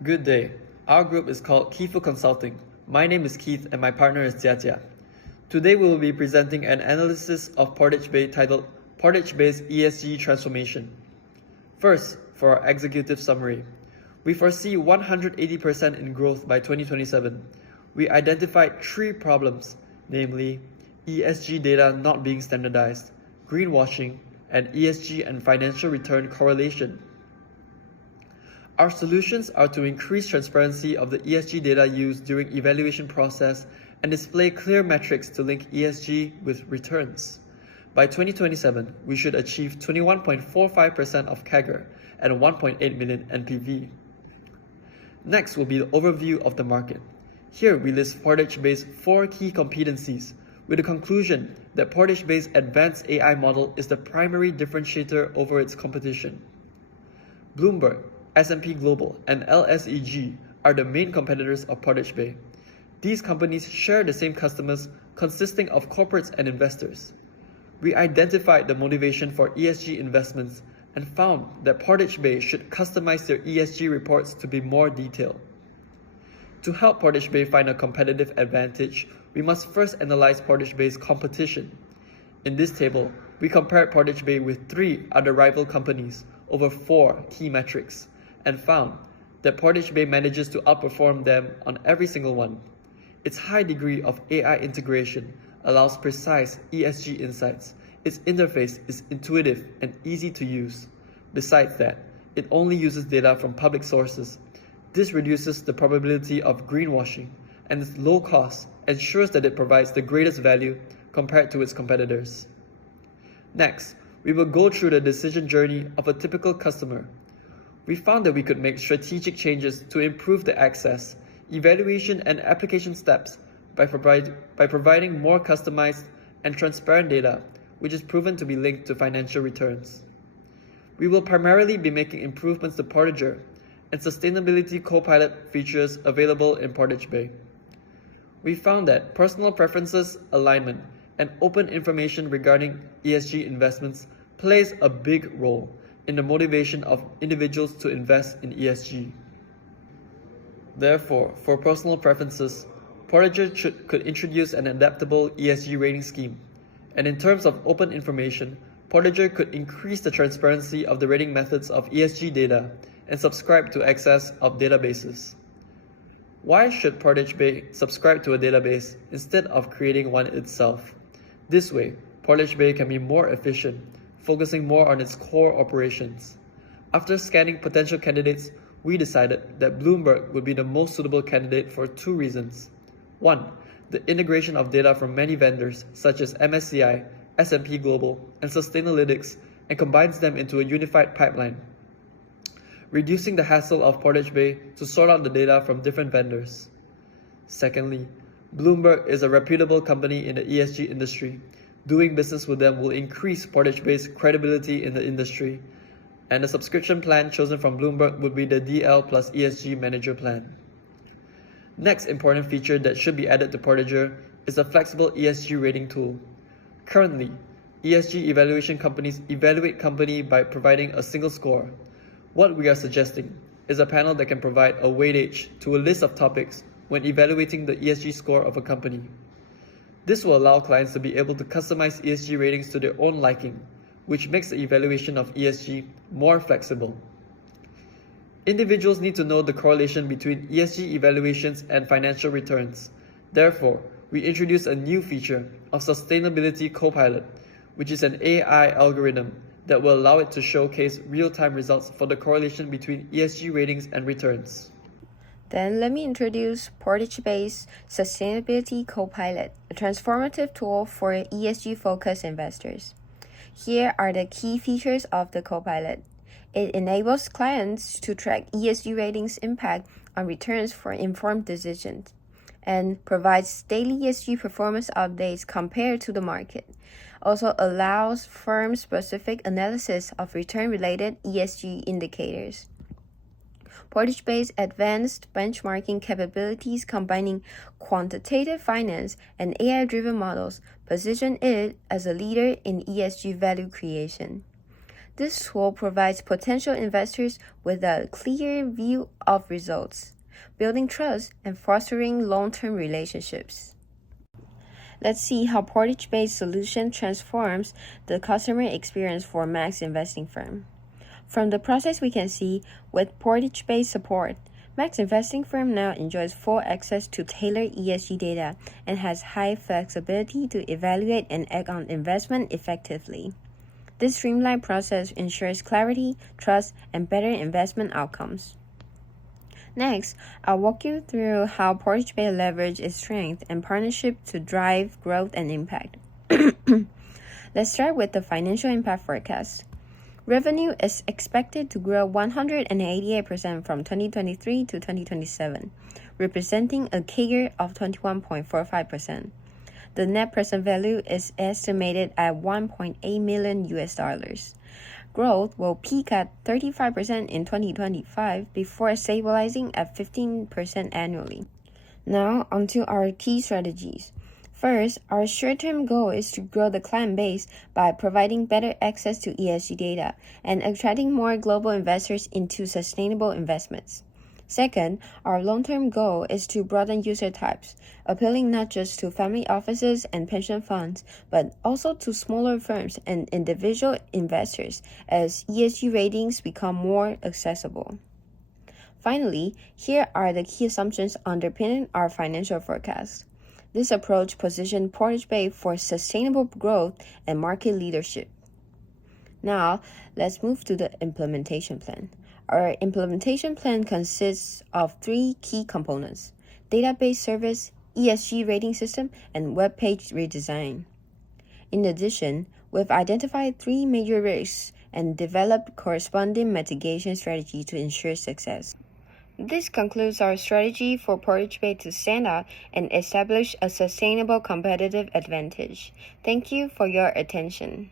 Good day. Our group is called Kifoo Consulting. My name is Keith and my partner is Jia. Today we will be presenting an analysis of Portage Bay titled Portage Bay's ESG Transformation. First, for our executive summary. We foresee 180% in growth by 2027. We identified 3 problems, namely ESG data not being standardized, greenwashing, and ESG and financial return correlation. Our solutions are to increase transparency of the ESG data used during evaluation process and display clear metrics to link ESG with returns. By 2027, we should achieve 21.45% of CAGR and 1.8 million NPV. Next will be the overview of the market. Here we list Portage Bay's 4 key competencies, with the conclusion that Portage Bay's advanced AI model is the primary differentiator over its competition. Bloomberg, S&P Global, and LSEG are the main competitors of Portage Bay. These companies share the same customers consisting of corporates and investors. We identified the motivation for ESG investments and found that Portage Bay should customize their ESG reports to be more detailed. To help Portage Bay find a competitive advantage, we must first analyze Portage Bay's competition. In this table, we compared Portage Bay with 3 other rival companies over 4 key metrics, and found that Portage Bay manages to outperform them on every single one. Its high degree of AI integration allows precise ESG insights. Its interface is intuitive and easy to use. Besides that, it only uses data from public sources. This reduces the probability of greenwashing, and its low cost ensures that it provides the greatest value compared to its competitors. Next, we will go through the decision journey of a typical customer. We found that we could make strategic changes to improve the access, evaluation, and application steps by providing more customized and transparent data, which is proven to be linked to financial returns. We will primarily be making improvements to Portager and sustainability co-pilot features available in Portage Bay. We found that personal preferences alignment and open information regarding ESG investments plays a big role in the motivation of individuals to invest in ESG. Therefore, for personal preferences, Portager could introduce an adaptable ESG rating scheme. And in terms of open information, Portager could increase the transparency of the rating methods of ESG data and subscribe to access of databases. Why should Portage Bay subscribe to a database instead of creating one itself? This way, Portage Bay can be more efficient, focusing more on its core operations. After scanning potential candidates, we decided that Bloomberg would be the most suitable candidate for 2 reasons. 1. The integration of data from many vendors such as MSCI, S&P Global, and Sustainalytics, and combines them into a unified pipeline, reducing the hassle of Portage Bay to sort out the data from different vendors. Secondly, Bloomberg is a reputable company in the ESG industry. Doing business with them will increase Portage Bay's credibility in the industry, and the subscription plan chosen from Bloomberg would be the DL plus ESG Manager plan. Next important feature that should be added to Portager is the flexible ESG rating tool. Currently, ESG evaluation companies evaluate company by providing a single score. What we are suggesting is a panel that can provide a weightage to a list of topics when evaluating the ESG score of a company. This will allow clients to be able to customize ESG ratings to their own liking, which makes the evaluation of ESG more flexible. Individuals need to know the correlation between ESG evaluations and financial returns. Therefore, we introduced a new feature of Sustainability Co-pilot, which is an AI algorithm that will allow it to showcase real-time results for the correlation between ESG ratings and returns. Then let me introduce Portage Bay's Sustainability Co-pilot, a transformative tool for ESG-focused investors. Here are the key features of the Co-pilot. It enables clients to track ESG ratings' impact on returns for informed decisions, and provides daily ESG performance updates compared to the market. Also allows firm-specific analysis of return-related ESG indicators. Portage Bay's advanced benchmarking capabilities combining quantitative finance and AI-driven models position it as a leader in ESG value creation. This tool provides potential investors with a clear view of results, building trust and fostering long-term relationships. Let's see how Portage-based solution transforms the customer experience for Max Investing Firm. From the process we can see, with Portage-based support, Max Investing Firm now enjoys full access to tailored ESG data and has high flexibility to evaluate and act on investment effectively. This streamlined process ensures clarity, trust, and better investment outcomes. Next, I'll walk you through how Portage Bay leverages its strength and partnership to drive growth and impact. Let's start with the financial impact forecast. Revenue is expected to grow 188% from 2023 to 2027, representing a CAGR of 21.45%. The net present value is estimated at $1.8 million. Growth will peak at 35% in 2025 before stabilizing at 15% annually. Now, onto our key strategies. First, our short-term goal is to grow the client base by providing better access to ESG data and attracting more global investors into sustainable investments. Second, our long-term goal is to broaden user types, appealing not just to family offices and pension funds, but also to smaller firms and individual investors as ESG ratings become more accessible. Finally, here are the key assumptions underpinning our financial forecast. This approach positions Portage Bay for sustainable growth and market leadership. Now, let's move to the implementation plan. Our implementation plan consists of 3 key components: database service, ESG rating system, and web page redesign. In addition, we've identified 3 major risks and developed corresponding mitigation strategies to ensure success. This concludes our strategy for Portage Bay to stand out and establish a sustainable competitive advantage. Thank you for your attention.